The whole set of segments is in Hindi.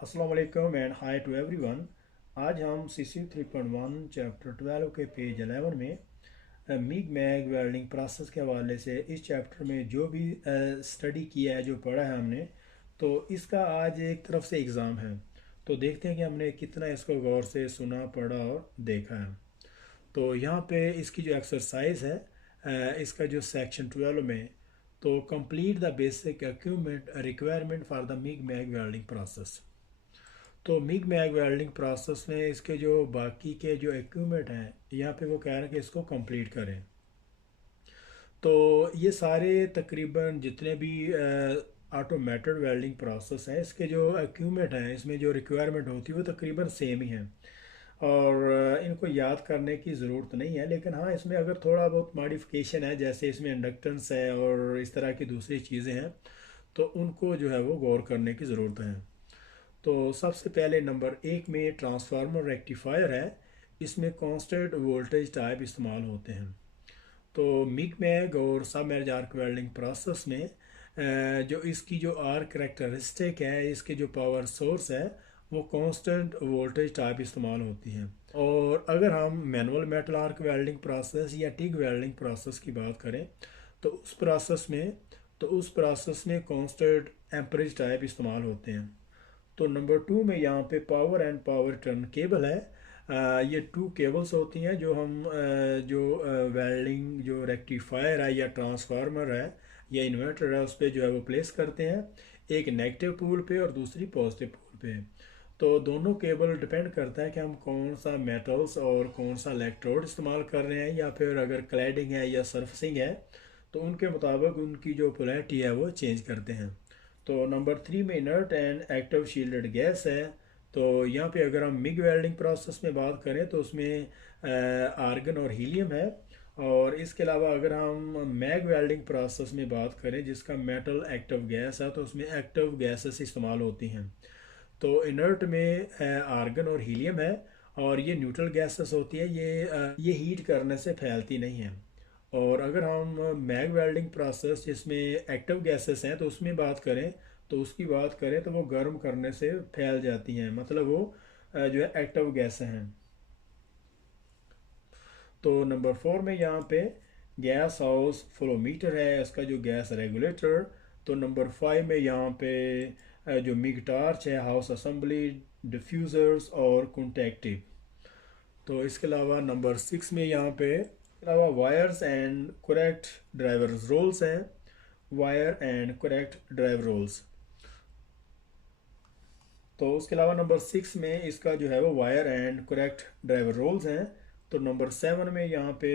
अस्सलाम वालेकुम एंड हाय टू एवरीवन। आज हम CC 3.1 चैप्टर 12 के पेज 11 में मिग मैग वेल्डिंग प्रोसेस के हवाले से इस चैप्टर में जो भी स्टडी किया है, जो पढ़ा है हमने, तो इसका आज एक तरफ से एग्ज़ाम है। तो देखते हैं कि हमने कितना इसको गौर से सुना, पढ़ा और देखा है। तो यहाँ पे इसकी जो एक्सरसाइज है, इसका जो सेक्शन 12 में, तो complete the basic equipment requirement for the MIG MAG welding process. तो मिग मैग वेल्डिंग प्रोसेस में इसके जो बाकी के जो इक्विपमेंट हैं, यहाँ पे वो कह रहे हैं कि इसको कंप्लीट करें। तो ये सारे तकरीबन जितने भी ऑटोमेटेड वेल्डिंग प्रोसेस हैं, इसके जो इक्विपमेंट हैं, इसमें जो रिक्वायरमेंट होती है वो तकरीबन सेम ही है। और इनको याद करने की ज़रूरत नहीं है, लेकिन हाँ, इसमें अगर थोड़ा बहुत मॉडिफिकेशन है, जैसे इसमें इंडक्टेंस है और इस तरह की दूसरी चीज़ें हैं, तो उनको जो है वो गौर करने की ज़रूरत है। तो सबसे पहले नंबर एक में ट्रांसफार्मर रेक्टिफायर है। इसमें कांस्टेंट वोल्टेज टाइप इस्तेमाल होते हैं। तो मिग मैग और सब मैरिज आर्क वेल्डिंग प्रोसेस में जो इसकी जो आर्क करेक्टरिस्टिक है, इसके जो पावर सोर्स है, वो कांस्टेंट वोल्टेज टाइप इस्तेमाल होती हैं। और अगर हम manual metal arc welding process या टिग वेल्डिंग प्रोसेस की बात करें, तो उस प्रोसेस में कांस्टेंट एम्परेज टाइप इस्तेमाल होते हैं। तो नंबर टू में यहाँ पे power and power turn cable है। ये टू केबल्स होती हैं जो हम जो वेल्डिंग जो रेक्टिफायर है या ट्रांसफार्मर है या इन्वर्टर है, उस पर जो है वो प्लेस करते हैं, एक नेगेटिव पोल पे और दूसरी पॉजिटिव पोल पे। तो दोनों केबल डिपेंड करता है कि हम कौन सा मेटल्स और कौन सा इलेक्ट्रोड इस्तेमाल कर रहे हैं, या फिर अगर क्लैडिंग है या सर्फसिंग है, तो उनके मुताबिक उनकी जो पोलैरिटी है वो चेंज करते हैं। तो नंबर थ्री में inert and active shielded gas है। तो यहाँ पे अगर हम मिग वेल्डिंग प्रोसेस में बात करें तो उसमें आर्गन और हीलियम है। और इसके अलावा अगर हम मैग वेल्डिंग प्रोसेस में बात करें, जिसका मेटल एक्टिव गैस है, तो उसमें एक्टिव गैसेस इस्तेमाल होती हैं। तो इनर्ट में आर्गन और हीलियम है, और ये न्यूट्रल गैसेस होती है, ये हीट करने से फैलती नहीं है। और अगर हम मैग वेल्डिंग प्रोसेस जिसमें एक्टिव गैसेस हैं, तो उसमें बात करें, तो वो गर्म करने से फैल जाती हैं, मतलब वो जो है एक्टिव गैसें हैं। तो नंबर फोर में यहाँ पे गैस हाउस फ्लोमीटर है, इसका जो गैस रेगुलेटर। तो नंबर फाइव में यहाँ पे जो मिग टार्च है, हाउस असेंबली, डिफ्यूज़र्स और कॉन्टैक्टिव। तो इसके अलावा नंबर सिक्स में यहाँ पे अलावा wires and correct driver rolls हैं, wire and correct drive rolls. तो उसके अलावा नंबर सिक्स में इसका जो है वो wire and correct driver rolls हैं। तो नंबर सेवन में यहाँ पे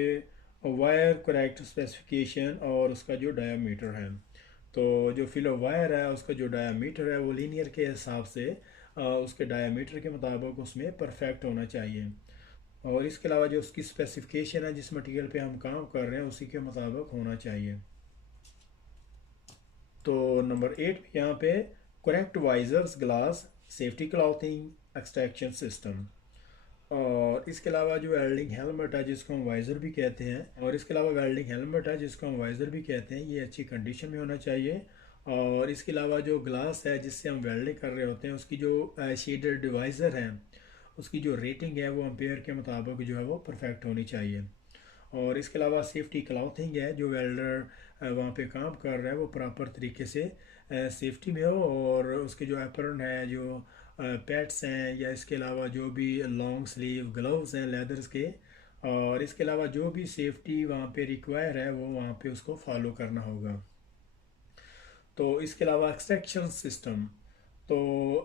वायर करेक्ट स्पेसिफिकेशन और उसका जो डायामीटर है। तो जो फिलो वायर है, उसका जो डायामीटर है वो लीनियर के हिसाब से उसके डायामीटर के मुताबिक उसमें परफेक्ट होना चाहिए। और इसके अलावा जो उसकी स्पेसिफिकेशन है, जिस मटेरियल पे हम काम कर रहे हैं, उसी के मुताबिक होना चाहिए। तो नंबर एट यहाँ पे correct visors glass, safety clothing, extraction system. और इसके अलावा जो वेल्डिंग हेलमेट है, जिसको हम वाइज़र भी कहते हैं, ये अच्छी कंडीशन में होना चाहिए। और इसके अलावा जो ग्लास है जिससे हम वेल्डिंग कर रहे होते हैं, उसकी जो शेडर डिवाइज़र है, उसकी जो रेटिंग है वो एम्पेयर के मुताबिक जो है वो परफेक्ट होनी चाहिए। और इसके अलावा सेफ्टी क्लॉथिंग है, जो वेल्डर वहाँ पे काम कर रहा है वो प्रॉपर तरीके से सेफ्टी में हो, और उसके जो एप्रन है, जो पैड्स हैं, या इसके अलावा जो भी लॉन्ग स्लीव ग्लव्स हैं लेदर्स के, और इसके अलावा जो भी सेफ्टी वहाँ पे रिक्वायर है वो वहाँ पे उसको फॉलो करना होगा। तो इसके अलावा एक्सट्रैक्शन सिस्टम। तो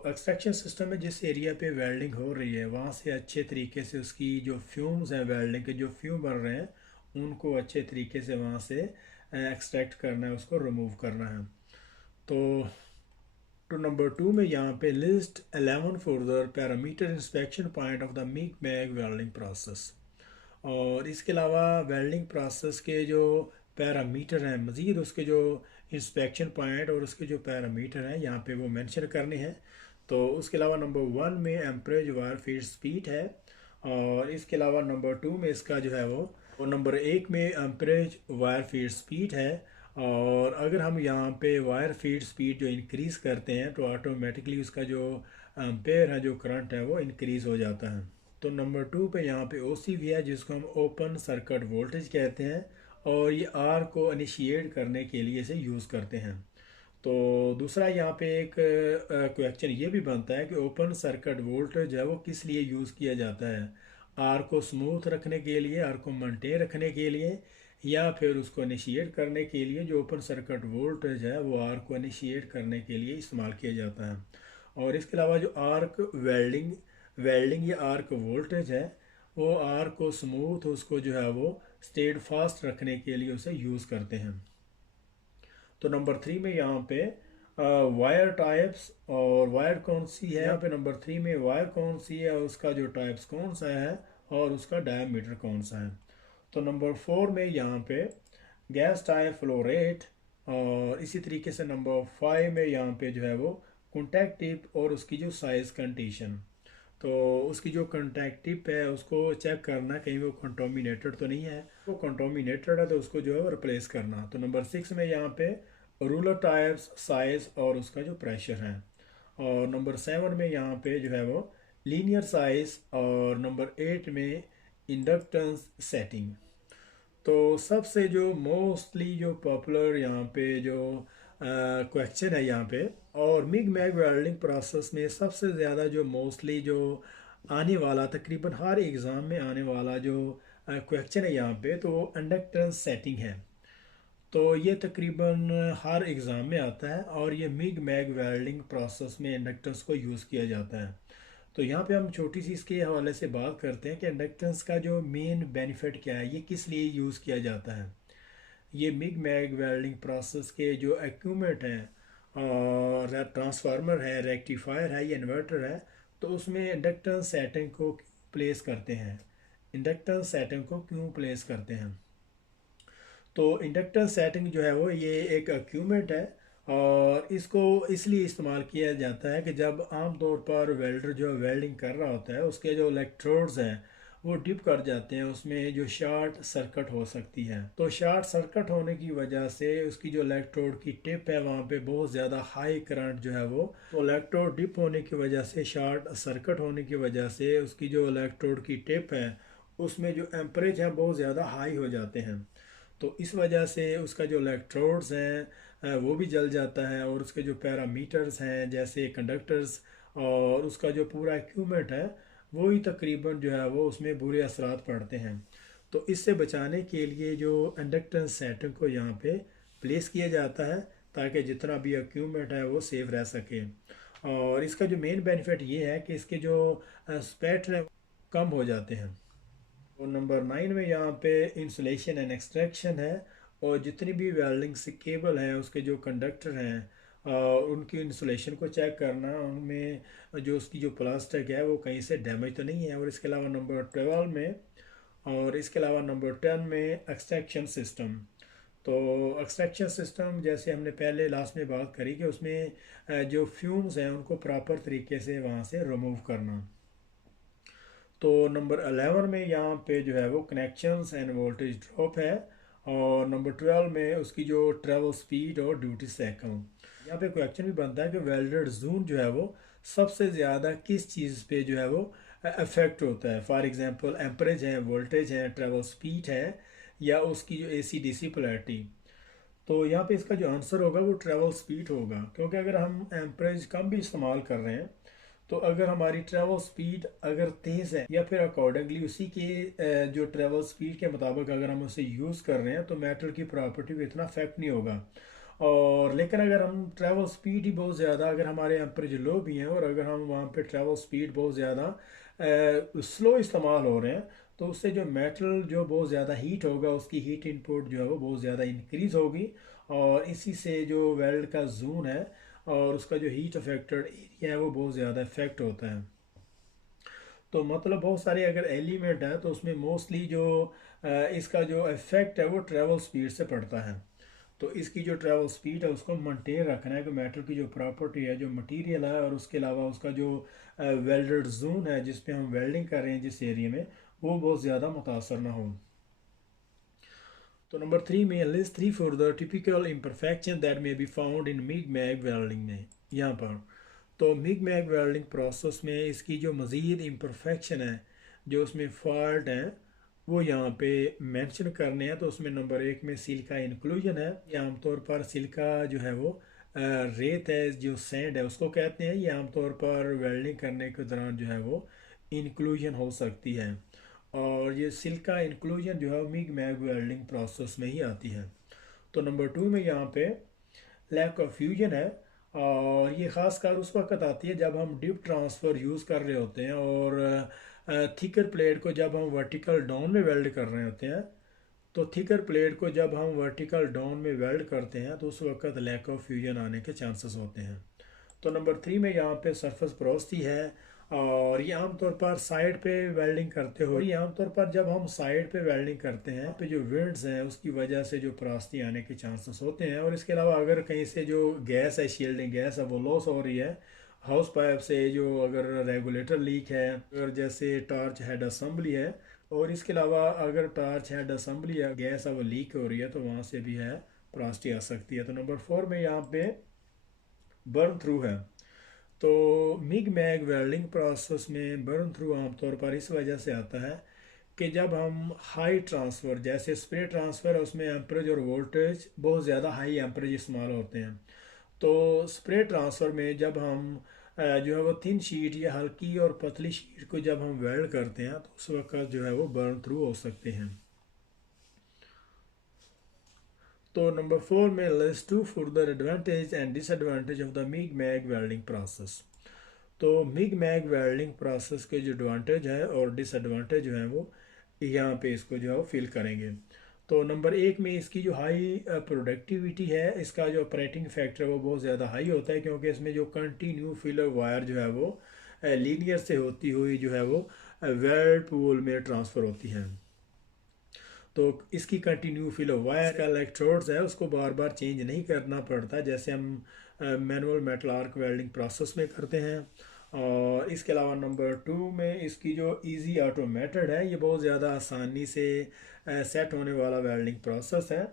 एक्सट्रैक्शन सिस्टम में जिस एरिया पे वेल्डिंग हो रही है, वहाँ से अच्छे तरीके से उसकी जो फ्यूम्स हैं, वेल्डिंग के जो फ्यूम बन रहे हैं, उनको अच्छे तरीके से वहाँ से एक्सट्रैक्ट करना है, उसको रिमूव करना है। तो तो नंबर टू में यहाँ पे list 11 further parameter inspection point of the MIG MAG welding process. और इसके अलावा वेल्डिंग प्रोसेस के जो पैरामीटर हैं, मज़ीद उसके जो इंस्पेक्शन पॉइंट और उसके जो पैरामीटर हैं, यहाँ पे वो मेंशन करने हैं। तो उसके अलावा नंबर वन में एम्परेज वायर फीड स्पीड है। और इसके अलावा नंबर टू में इसका जो है वो नंबर एक में एम्परेज वायर फीड स्पीड है। और अगर हम यहाँ पे वायर फीड स्पीड जो इंक्रीज़ करते हैं तो ऑटोमेटिकली उसका जो एम्पेयर है, जो करंट है, वो इंक्रीज़ हो जाता है। तो नंबर 2 पे यहाँ पे ओसी भी है, जिसको हम ओपन सर्किट वोल्टेज कहते हैं, और ये आर को इनिशिएट करने के लिए इसे यूज़ करते हैं। तो दूसरा यहाँ पे एक क्वेश्चन ये भी बनता है कि ओपन सर्किट वोल्टेज है वो किस लिए यूज़ किया जाता है? आर को स्मूथ रखने के लिए, आर को मेंटेन रखने के लिए, या फिर उसको इनिशिएट करने के लिए? जो ओपन सर्किट वोल्टेज है वो आर को इनिशिएट करने के लिए इस्तेमाल किया जाता है। और इसके अलावा जो आर्क वेल्डिंग वेल्डिंग या आर्क वोल्टेज है, वो आर को स्मूथ, उसको जो है वो स्टेड फास्ट रखने के लिए उसे यूज़ करते हैं। तो नंबर 3 में यहाँ पे वायर टाइप्स और वायर कौन सी है, यहाँ पे नंबर 3 में वायर कौन सी है, उसका जो टाइप्स कौन सा है, और उसका डायमीटर कौन सा है। तो नंबर 4 में यहाँ पे गैस टाइप फ्लो रेट, और इसी तरीके से नंबर 5 में यहाँ पे जो है वो कॉन्टैक्ट टिप और उसकी जो साइज़ कंडीशन। तो उसकी जो कॉन्टैक्ट टिप है उसको चेक करना कहीं वो कंटोमिनेटेड तो नहीं है। वो कंटोमिनेटेड है तो उसको जो है वो रिप्लेस करना। तो नंबर 6 में यहाँ पे रूलर टाइप्स, साइज और उसका जो प्रेशर है। और नंबर 7 में यहाँ पे जो है वो लीनियर साइज, और नंबर 8 में इंडक्टेंस सेटिंग। तो सबसे जो मोस्टली जो पॉपुलर यहाँ पे जो क्वेश्चन है यहाँ पे, और मिग मैग वेल्डिंग प्रोसेस में सबसे ज़्यादा जो मोस्टली जो आने वाला, तकरीबन हर एग्ज़ाम में आने वाला जो क्वेश्चन है यहाँ पे, तो वो इंडक्टेंस सेटिंग है। तो ये तकरीबन हर एग्ज़ाम में आता है, और ये मिग मैग वेल्डिंग प्रोसेस में इंडक्टेंस को यूज़ किया जाता है। तो यहाँ पे हम छोटी सी इसके हवाले से बात करते हैं कि इंडक्टेंस का जो मेन बेनिफिट क्या है, ये किस लिए यूज़ किया जाता है। ये मिग मैग वेल्डिंग प्रोसेस के जो इक्विपमेंट हैं, और ट्रांसफार्मर है, रेक्टिफायर है, या इन्वर्टर है, तो उसमें इंडक्टेंस सेटिंग को प्लेस करते हैं। इंडक्टेंस सेटिंग को क्यों प्लेस करते हैं? तो इंडक्टर सेटिंग जो है वो ये एक इक्विपमेंट है, और इसको इसलिए इस्तेमाल किया जाता है कि जब आमतौर पर वेल्डर जो वेल्डिंग कर रहा होता है उसके जो इलेक्ट्रोड्स हैं वो डिप कर जाते हैं, उसमें जो शॉर्ट सर्किट हो सकती है। तो शॉर्ट सर्किट होने की वजह से उसकी जो इलेक्ट्रोड की टिप है वहाँ पे बहुत ज़्यादा हाई करंट जो है वो, तो इलेक्ट्रोड डिप होने की वजह से, शॉर्ट सर्किट होने की वजह से उसकी जो इलेक्ट्रोड की टिप है उसमें जो एम्परेज है बहुत ज़्यादा हाई हो जाते हैं। तो इस वजह से उसका जो इलेक्ट्रोड्स हैं वो भी जल जाता है, और उसके जो पैरामीटर्स हैं जैसे कंडक्टर्स और उसका जो पूरा इक्विपमेंट है वो ही तकरीबन जो है वो उसमें बुरे असरात पड़ते हैं। तो इससे बचाने के लिए जो इंडक्टेंस सेटिंग को यहाँ पे प्लेस किया जाता है, ताकि जितना भी इक्विपमेंट है वो सेफ रह सके। और इसका जो मेन बेनिफिट ये है कि इसके जो स्पेक्ट्रम है कम हो जाते हैं। और नंबर 9 में यहाँ पे इंसुलेशन एंड एक्सट्रैक्शन है, और जितनी भी वेल्डिंग से केबल हैं उसके जो कंडक्टर हैं उनकी इंसुलेशन को चेक करना, उनमें जो उसकी जो प्लास्टिक है वो कहीं से डैमेज तो नहीं है। और इसके अलावा नंबर 12 में, और इसके अलावा नंबर 10 में एक्सट्रैक्शन सिस्टम। तो एक्सट्रैक्शन सिस्टम जैसे हमने पहले लास्ट में बात करी कि उसमें जो फ्यूम्स हैं उनको प्रॉपर तरीके से वहाँ से रिमूव करना। तो नंबर 11 में यहाँ पे जो है वो कनेक्शंस एंड वोल्टेज ड्रॉप है, और नंबर 12 में उसकी जो ट्रेवल स्पीड और ड्यूटी साइकिल। यहाँ पे क्वेश्चन भी बनता है कि वेल्डेड जोन जो है वो सबसे ज़्यादा किस चीज़ पे जो है वो अफेक्ट होता है। फॉर एग्जांपल एम्परेज है, वोल्टेज है, ट्रेवल स्पीड है, या उसकी जो एसी डीसी पोलैरिटी। तो यहाँ पे इसका जो आंसर होगा वो ट्रेवल स्पीड होगा, क्योंकि अगर हम एम्परेज कम भी इस्तेमाल कर रहे हैं तो अगर हमारी ट्रैवल स्पीड अगर तेज़ है, या फिर अकॉर्डिंगली उसी के जो ट्रैवल स्पीड के मुताबिक अगर हम उसे यूज़ कर रहे हैं, तो मेटल की प्रॉपर्टी पे इतना इफेक्ट नहीं होगा। और लेकिन अगर हम ट्रैवल स्पीड ही बहुत ज़्यादा, अगर हमारे एम्परेज लो भी हैं और अगर हम वहाँ पे ट्रैवल स्पीड बहुत ज़्यादा स्लो इस्तेमाल हो रहे हैं, तो उससे जो मेटल जो बहुत ज़्यादा हीट होगा, उसकी हीट इनपुट जो है वो बहुत ज़्यादा इंक्रीज़ होगी, और इसी से जो वेल्ड का जोन है और उसका जो हीट अफेक्टेड एरिया है वो बहुत ज़्यादा इफेक्ट होता है। तो मतलब बहुत सारे अगर एलिमेंट हैं तो उसमें मोस्टली जो इसका जो इफेक्ट है वो ट्रैवल स्पीड से पड़ता है। तो इसकी जो ट्रैवल स्पीड है उसको मेंटेन रखना है कि मेटल की जो प्रॉपर्टी है, जो मटेरियल है, और उसके अलावा उसका जो वेल्डेड जोन है जिस पे हम वेल्डिंग कर रहे हैं जिस एरिया में, वो बहुत ज़्यादा मुतासर ना हो। तो नंबर 3 में list 3 further typical imperfection that may be found in MIG MAG welding में यहाँ पर। तो मिग मैग वेल्डिंग प्रोसेस में इसकी जो मज़ीद इम्परफेक्शन है, जो उसमें फॉल्ट हैं, वो यहाँ पे मेंशन करने हैं। तो उसमें नंबर 1 में सिलिका इंक्लूजन है। ये आमतौर पर सिलिका जो है वो रेत है, जो सैंड है उसको कहते हैं। ये आमतौर पर वेल्डिंग करने के दौरान जो है वो इंक्लूजन हो सकती है, और ये सिलिका इंक्लूजन जो है मिग मैग वेल्डिंग प्रोसेस में ही आती है। तो नंबर 2 में यहाँ पे लैक ऑफ फ्यूजन है, और ये ख़ास कर उस वक्त आती है जब हम डिप ट्रांसफ़र यूज़ कर रहे होते हैं और थिकर प्लेट को जब हम वर्टिकल डाउन में वेल्ड कर रहे होते हैं। तो थिकर प्लेट को जब हम वर्टिकल डाउन में वेल्ड करते हैं तो उस वक्त लैक ऑफ फ्यूजन आने के चांसेस होते हैं। तो नंबर 3 में यहाँ पे सरफेस पोरोसिटी है, और ये आमतौर पर साइड पे वेल्डिंग करते हो। ये आमतौर पर जब हम साइड पे वेल्डिंग करते हैं पे जो विंड्स हैं उसकी वजह से जो पोरोसिटी आने के चांसेस होते हैं। और इसके अलावा अगर कहीं से जो गैस है, शील्डिंग गैस है, वो लॉस हो रही है हाउस पाइप से, जो अगर रेगुलेटर लीक है, अगर जैसे टॉर्च हेड असेंबली है, और इसके अलावा अगर टॉर्च हेड असेंबली है, गैस है वो लीक हो रही है, तो वहाँ से भी है पोरोसिटी आ सकती है। तो नंबर 4 में यहाँ पे बर्न थ्रू है। तो मिग मैग वेल्डिंग प्रोसेस में बर्न थ्रू आमतौर पर इस वजह से आता है कि जब हम हाई ट्रांसफ़र, जैसे स्प्रे ट्रांसफ़र है, उसमें एम्परेज और वोल्टेज बहुत ज़्यादा हाई एम्परेज इस्तेमाल होते हैं। तो स्प्रे ट्रांसफ़र में जब हम जो है वो थिन शीट या हल्की और पतली शीट को जब हम वेल्ड करते हैं तो उस वक्त जो है वो बर्न थ्रू हो सकते हैं। तो नंबर 4 में list 2 further advantage and disadvantage of the MIG MAG welding process. तो मिग मैग वेल्डिंग प्रोसेस के जो एडवांटेज है और डिसएडवांटेज जो है वो यहाँ पे इसको जो है वो फिल करेंगे। तो नंबर 1 में इसकी जो हाई प्रोडक्टिविटी है, इसका जो ऑपरेटिंग फैक्टर है वो बहुत ज़्यादा हाई होता है, क्योंकि इसमें जो कंटिन्यू फिलर वायर जो है वो लीनियर से होती हुई जो है वो वेल्ड पूल में ट्रांसफ़र होती है। तो इसकी कंटिन्यू फिलर वायर का इलेक्ट्रोड्स है उसको बार बार चेंज नहीं करना पड़ता, जैसे हम manual metal arc welding process में करते हैं। और इसके अलावा नंबर 2 में इसकी जो इजी ऑटोमेटेड है, ये बहुत ज़्यादा आसानी से सेट होने वाला वेल्डिंग प्रोसेस है।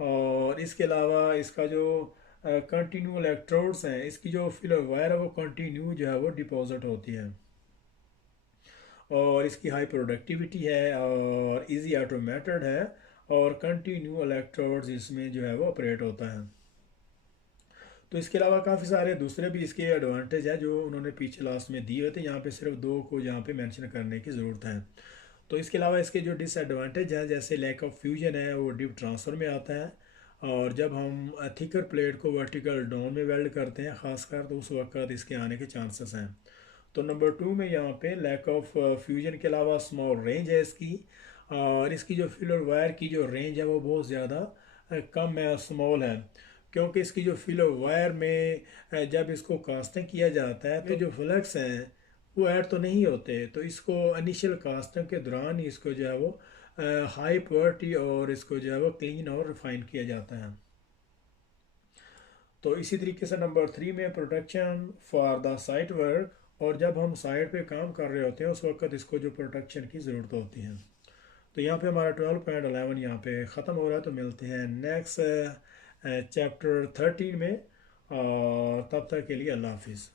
और इसके अलावा इसका जो कंटिन्यू इलेक्ट्रोड्स हैं, इसकी जो फिलर वायर है वो कंटिन्यू जो है वो डिपॉजिट होती है, और इसकी हाई प्रोडक्टिविटी है और इजी ऑटोमेटेड है, और कंटिन्यू इलेक्ट्रोड्स इसमें जो है वो ऑपरेट होता है। तो इसके अलावा काफ़ी सारे दूसरे भी इसके एडवांटेज है जो उन्होंने पीछे लास्ट में दिए हुए थे, यहाँ पे सिर्फ 2 को यहाँ पे मेंशन करने की ज़रूरत है। तो इसके अलावा इसके जो डिसएडवांटेज है, जैसे लैक ऑफ फ्यूजन है, वो डिप ट्रांसफ़र में आता है, और जब हम थिकर प्लेट को वर्टिकल डाउन में वेल्ड करते हैं ख़ासकर, तो उस वक्त इसके आने के चांसेस हैं। तो नंबर 2 में यहाँ पे लैक ऑफ फ्यूजन के अलावा स्मॉल रेंज है इसकी, और इसकी जो फिलर वायर की जो रेंज है वो बहुत ज़्यादा कम है, स्मॉल है, क्योंकि इसकी जो फिलर वायर में जब इसको कास्टिंग किया जाता है तो जो फ्लक्स हैं वो ऐड तो नहीं होते, तो इसको इनिशियल कास्टिंग के दौरान ही इसको जो है वो हाई प्योरिटी और इसको जो है वो क्लीन और रिफाइन किया जाता है। तो इसी तरीके से नंबर 3 में protection for the site work, और जब हम साइट पे काम कर रहे होते हैं उस वक्त इसको जो प्रोटेक्शन की ज़रूरत होती है। तो यहाँ पे हमारा 12.11 यहाँ पे ख़त्म हो रहा है। तो मिलते हैं नेक्स्ट चैप्टर 13 में, और तब तक के लिए अल्लाह हाफिज़।